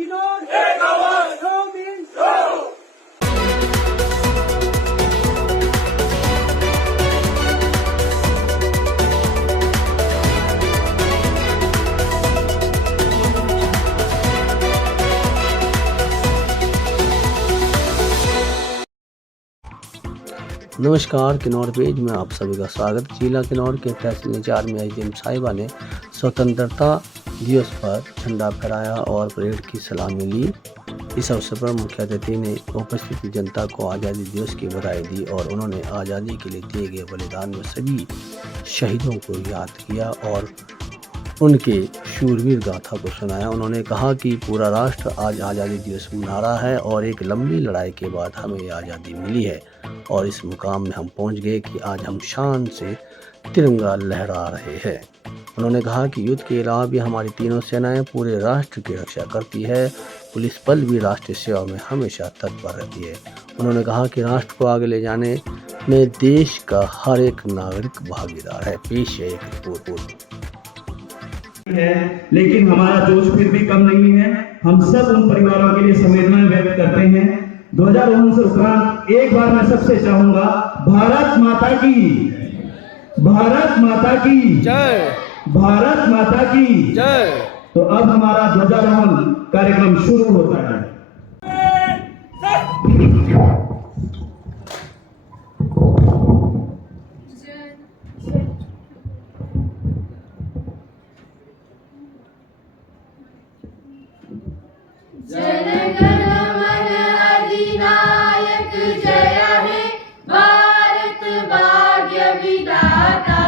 किन्नौर एक आवाज, no means no. नमस्कार, किन्नौर पेज में आप सभी का स्वागत। जिला किन्नौर के तहसील इंचार्ज में एसडीएम साहिबा ने स्वतंत्रता दिवस पर झंडा फहराया और परेड की सलामी ली। इस अवसर पर मुख्य अतिथि ने उपस्थित जनता को आज़ादी दिवस की बधाई दी और उन्होंने आज़ादी के लिए दिए गए बलिदान में सभी शहीदों को याद किया और उनके शूरवीर गाथा को सुनाया। उन्होंने कहा कि पूरा राष्ट्र आज आज़ादी दिवस मना रहा है और एक लंबी लड़ाई के बाद हमें ये आज़ादी मिली है और इस मुकाम में हम पहुंच गए कि आज हम शान से तिरंगा लहरा रहे हैं। उन्होंने कहा कि युद्ध के अलावा भी हमारी तीनों सेनाएं पूरे राष्ट्र की रक्षा करती है। पुलिस बल भी राष्ट्रीय सेवा में हमेशा तत्पर रहती है। उन्होंने कहा कि राष्ट्र को आगे ले जाने में देश का हर एक नागरिक भागीदार है। पेश है एक रिपोर्ट। है, लेकिन हमारा जोश फिर भी कम नहीं है। हम सब उन परिवारों के लिए संवेदनाएं व्यक्त करते हैं। ध्वजारोहण से उपरांत एक बार मैं सबसे चाहूंगा, भारत माता की, भारत माता की जय, भारत माता की जय। तो अब हमारा ध्वजारोहण कार्यक्रम शुरू होता है। जन गण मन अधिनायक जय हे भारत भाग्य विधाता।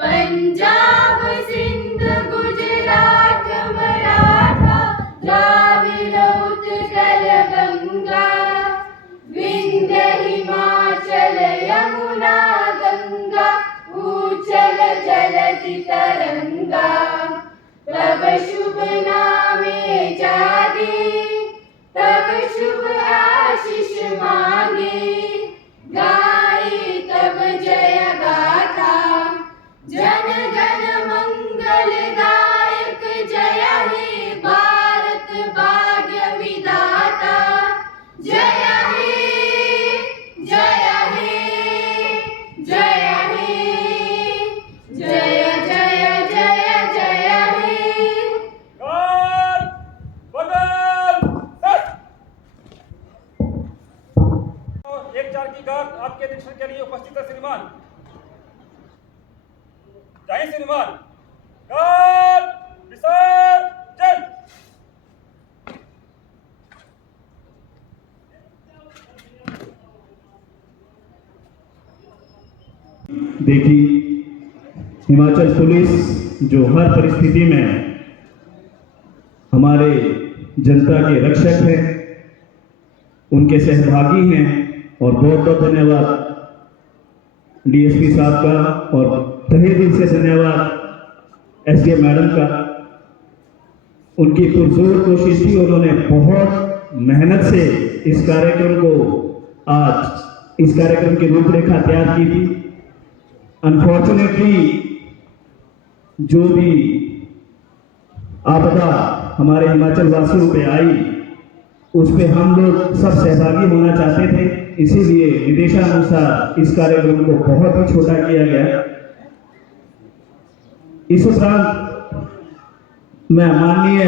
पंजाब सिंध गुजरात मराठा द्राविड़ उत्कल गंगा। विंध्य हिमाचल यमुना गंगा उच्चल जलधि तरंगा। तब शुभ नामे जागे, तब शुभ आशीष मांगे। गाए तब जय गाथा, जन गण मंगल दायक जय हे भारत भाग्य विधाता। जय हे, जय हे, जय हे, जय जय जय जय हे। एक चार की गार्ड आपके निरीक्षण के लिए उपस्थित है। श्रीमान जय श्रीमान गार्ड विसर्जन। देखिए, हिमाचल पुलिस जो हर परिस्थिति में हमारे जनता के रक्षक हैं, उनके सहभागी हैं और बहुत बहुत धन्यवाद डीएसपी साहब का और तहे दिल से धन्यवाद एसडीएम मैडम का। उनकी पुरजोर कोशिश थी, उन्होंने बहुत मेहनत से इस कार्यक्रम को, आज इस कार्यक्रम की रूपरेखा तैयार की थी। अनफॉर्चुनेटली जो भी आपदा हमारे हिमाचल वासियों पे आई, उस पे हम लोग सब सहभागी होना चाहते थे, इसीलिए निर्देशानुसार इस कार्यक्रम को बहुत ही छोटा किया गया। इस उपरांत मैं माननीय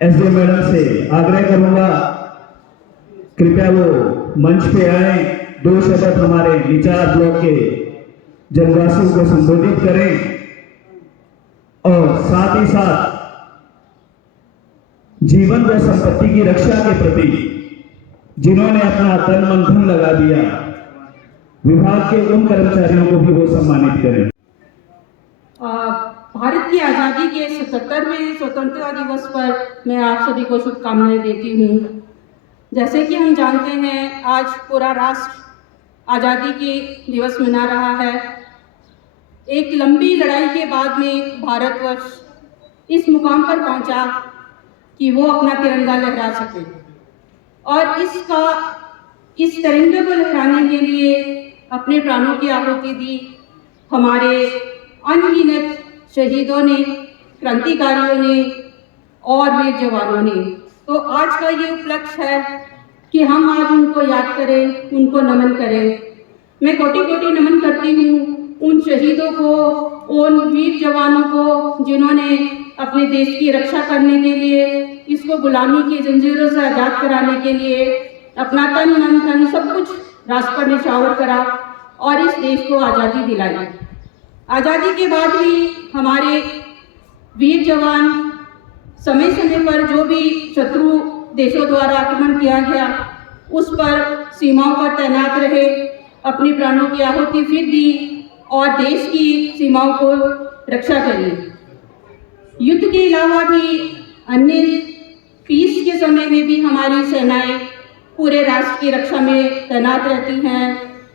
एसडीएम मैडम से आग्रह करूंगा, कृपया वो मंच पे आए, दो शब्द हमारे निचार ब्लॉक के जनवासियों को संबोधित करें और साथ ही साथ जीवन व संपत्ति की रक्षा के प्रति जिन्होंने अपना तन मन धन लगा दिया, विभाग के उन कर्मचारियों को भी वो सम्मानित करें। भारत की आज़ादी के 77वें स्वतंत्रता दिवस पर मैं आप सभी को शुभकामनाएं देती हूँ। जैसे कि हम जानते हैं, आज पूरा राष्ट्र आज़ादी के दिवस मना रहा है। एक लंबी लड़ाई के बाद में भारतवर्ष इस मुकाम पर पहुंचा कि वो अपना तिरंगा लहरा सके और इस तिरंगे को लहराने के लिए अपने प्राणों की आहुति दी। हमारे अनगिनत शहीदों ने, क्रांतिकारियों ने और वीर जवानों ने। तो आज का ये उपलक्ष्य है कि हम आज उनको याद करें, उनको नमन करें। मैं कोटि कोटि नमन करती हूँ उन शहीदों को, उन वीर जवानों को जिन्होंने अपने देश की रक्षा करने के लिए, इसको गुलामी की जंजीरों से आज़ाद कराने के लिए अपना तन मन धन सब कुछ राष्ट्र पर निछावर करा और इस देश को आज़ादी दिलाई। आज़ादी के बाद भी हमारे वीर जवान समय समय पर जो भी शत्रु देशों द्वारा आक्रमण किया गया उस पर सीमाओं पर तैनात रहे, अपनी प्राणों की आहुति फिर दी और देश की सीमाओं को रक्षा करी। युद्ध के अलावा भी अन्य पीस के समय में भी हमारी सेनाएं पूरे राष्ट्र की रक्षा में तैनात रहती हैं,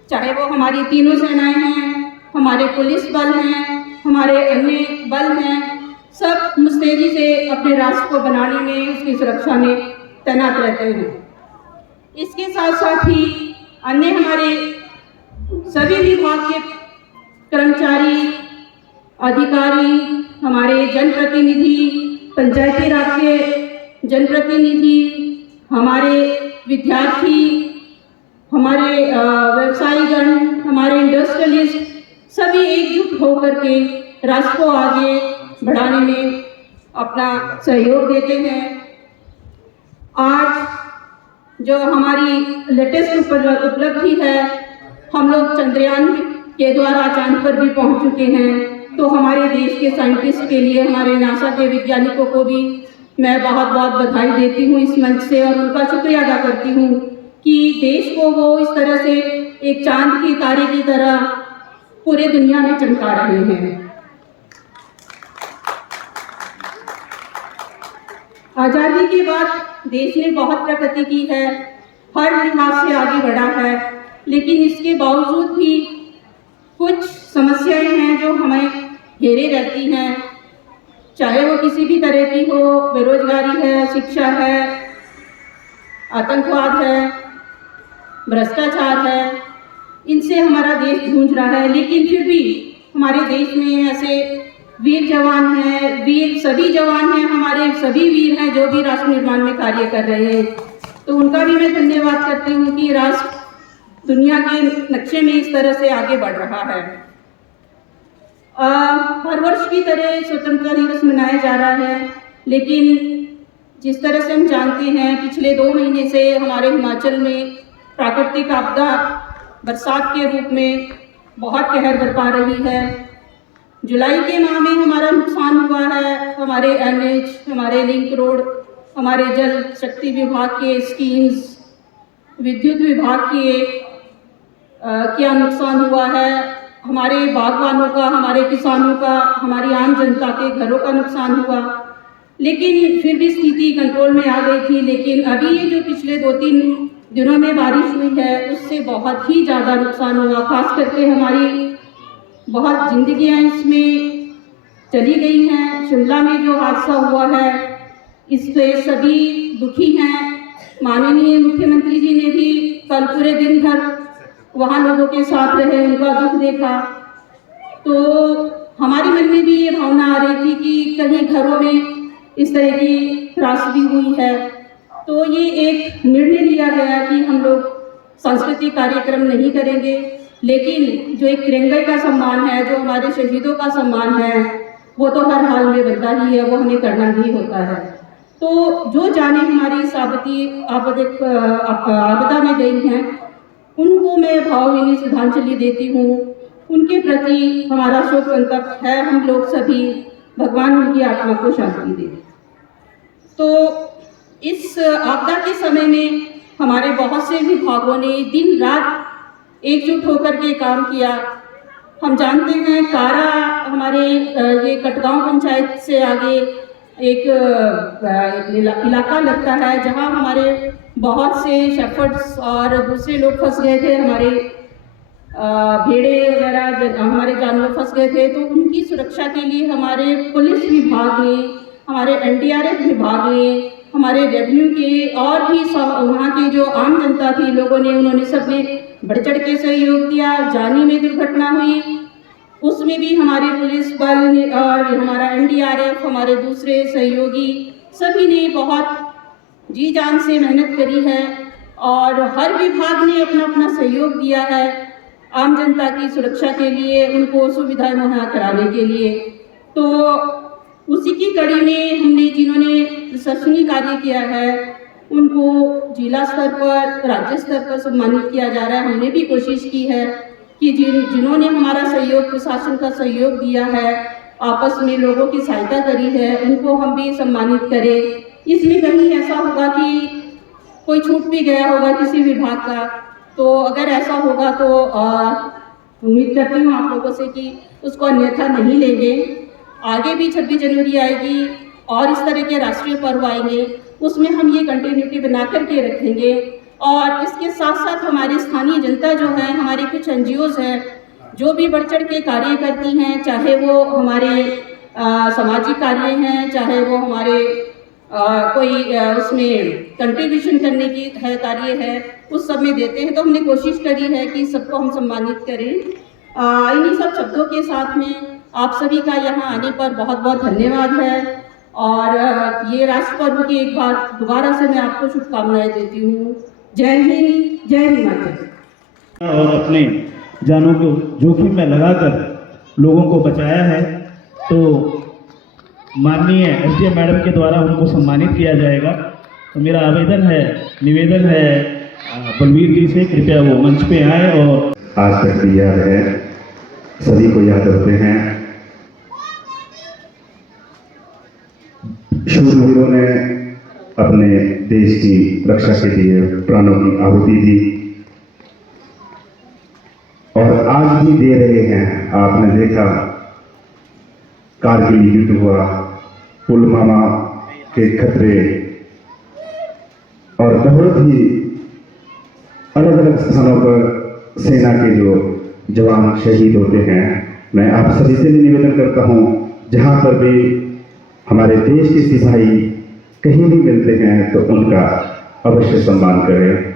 चाहे वो हमारी तीनों सेनाएं हैं, हमारे पुलिस बल हैं, हमारे अन्य बल हैं, सब मुस्तैदी से अपने राष्ट्र को बनाने में, उसकी सुरक्षा में तैनात रहते हैं। इसके साथ साथ ही अन्य हमारे सभी विभाग के कर्मचारी, अधिकारी, हमारे जनप्रतिनिधि, पंचायती राज के जनप्रतिनिधि, हमारे विद्यार्थी, हमारे व्यवसायीगण, हमारे इंडस्ट्रियलिस्ट सभी एकजुट होकर के राष्ट्र को आगे बढ़ाने में अपना सहयोग देते हैं। आज जो हमारी लेटेस्ट उपलब्धि है, हम लोग चंद्रयान के द्वारा चांद पर भी पहुंच चुके हैं। तो हमारे देश के साइंटिस्ट के लिए, हमारे नासा के वैज्ञानिकों को भी मैं बहुत बहुत बधाई देती हूँ इस मंच से और उनका शुक्रिया अदा करती हूँ कि देश को वो इस तरह से एक चांद की तारे की तरह पूरे दुनिया में चमका रहे हैं। आज़ादी के बाद देश ने बहुत प्रगति की है, हर लिहाज से आगे बढ़ा है, लेकिन इसके बावजूद भी कुछ समस्याएं हैं जो हमें घेरे रहती हैं, चाहे वो किसी भी तरह की हो, बेरोजगारी है, शिक्षा है, आतंकवाद है, भ्रष्टाचार है, इनसे हमारा देश जूझ रहा है। लेकिन फिर भी हमारे देश में ऐसे वीर जवान हैं, वीर सभी जवान हैं, हमारे सभी वीर हैं जो भी राष्ट्र निर्माण में कार्य कर रहे हैं। तो उनका भी मैं धन्यवाद करती हूँ कि राष्ट्र दुनिया के नक्शे में इस तरह से आगे बढ़ रहा है। हर वर्ष की तरह स्वतंत्रता दिवस मनाया जा रहा है, लेकिन जिस तरह से हम जानते हैं पिछले 2 महीने से हमारे हिमाचल में प्राकृतिक आपदा बरसात के रूप में बहुत कहर बरपा रही है। जुलाई के माह में हमारा नुकसान हुआ है, हमारे NH, हमारे लिंक रोड, हमारे जल शक्ति विभाग के स्कीम्स, विद्युत विभाग के क्या नुकसान हुआ है, हमारे बागवानों का, हमारे किसानों का, हमारी आम जनता के घरों का नुकसान हुआ। लेकिन फिर भी स्थिति कंट्रोल में आ गई थी। लेकिन अभी ये जो पिछले 2-3 दिनों में बारिश हुई है उससे बहुत ही ज़्यादा नुकसान हुआ, खास करके हमारी बहुत जिंदगियां इसमें चली गई हैं। शिमला में जो हादसा हुआ है इससे सभी दुखी हैं। माननीय मुख्यमंत्री जी ने भी कल पूरे दिन भर वहाँ लोगों के साथ रहे, उनका दुख देखा। तो हमारे मन में भी ये भावना आ रही थी कि कहीं घरों में इस तरह की त्रासदी हुई है। तो ये एक निर्णय लिया गया कि हम लोग सांस्कृतिक कार्यक्रम नहीं करेंगे, लेकिन जो एक तिरंगे का सम्मान है, जो हमारे शहीदों का सम्मान है, वो तो हर हाल में बनता ही है, वो हमें करना ही होता है। तो जो जाने हमारी इस आपदा में गई हैं उनको मैं भावभीनी श्रद्धांजलि देती हूँ। उनके प्रति हमारा शोक संतप्त है। हम लोग सभी भगवान उनकी आत्मा को शांति दे। तो इस आपदा के समय में हमारे बहुत से विभागों ने दिन रात एकजुट होकर के काम किया। हम जानते हैं कारा हमारे ये कटगांव पंचायत से आगे एक इलाका लगता है जहां हमारे बहुत से शेफर्ड्स और दूसरे लोग फंस गए थे, हमारे भेड़े वगैरह हमारे जानवर फंस गए थे। तो उनकी सुरक्षा के लिए हमारे पुलिस विभाग ने, हमारे NDRF विभाग ने, हमारे रेवेन्यू के और भी वहाँ की जो आम जनता थी, लोगों ने, उन्होंने सबने बढ़ चढ़ के सहयोग दिया। जानी में दुर्घटना हुई उसमें भी हमारे पुलिस बल और हमारा NDRF, हमारे दूसरे सहयोगी सभी ने बहुत जी जान से मेहनत करी है और हर विभाग ने अपना अपना सहयोग दिया है आम जनता की सुरक्षा के लिए, उनको सुविधाएं मुहैया कराने के लिए। तो उसी की कड़ी में हमने जिन्होंने प्रशासनिक कार्य किया है उनको जिला स्तर पर, राज्य स्तर पर सम्मानित किया जा रहा है। हमने भी कोशिश की है कि जिन्होंने हमारा सहयोग, प्रशासन का सहयोग दिया है, आपस में लोगों की सहायता करी है, उनको हम भी सम्मानित करें। इसमें कहीं ऐसा होगा कि कोई छूट भी गया होगा किसी विभाग का, तो अगर ऐसा होगा तो उम्मीद करती हूँ आप लोगों से कि उसको अन्यथा नहीं लेंगे। आगे भी 26 जनवरी आएगी और इस तरह के राष्ट्रीय पर्व आएंगे, उसमें हम ये कंटिन्यूटी बना करके रखेंगे। और इसके साथ साथ हमारी स्थानीय जनता जो है, हमारे कुछ NGOs हैं जो भी बढ़ चढ़ के कार्य करती हैं, चाहे वो हमारे सामाजिक कार्य हैं, चाहे वो हमारे कोई उसमें कंट्रीब्यूशन करने की है कार्य है, उस सब में देते हैं। तो हमने कोशिश करी है कि सबको हम सम्मानित करें। इन्हीं सब शब्दों के साथ में आप सभी का यहाँ आने पर बहुत बहुत धन्यवाद है और ये राष्ट्र पर्व की एक बार दोबारा से मैं आपको शुभकामनाएं देती हूँ। जय हिंद, जय हिमाचल। और अपने जानों को जोखिम में लगाकर लोगों को बचाया है, तो माननीय SDM मैडम के द्वारा उनको सम्मानित किया जाएगा। तो मेरा निवेदन है बलवीर जी से, कृपया वो मंच पे आए। और आज तक भी याद है, सभी को याद रखते हैं। शूरवीरों ने अपने देश की रक्षा के लिए प्राणों की आहुति दी और आज भी दे रहे हैं। आपने देखा कारगिल युद्ध हुआ, पुलवामा के खतरे और बहुत ही अलग अलग स्थानों पर सेना के जो जवान शहीद होते हैं। मैं आप सभी से निवेदन करता हूं, जहां पर भी हमारे देश के सिपाही कहीं भी मिलते हैं तो उनका अवश्य सम्मान करें।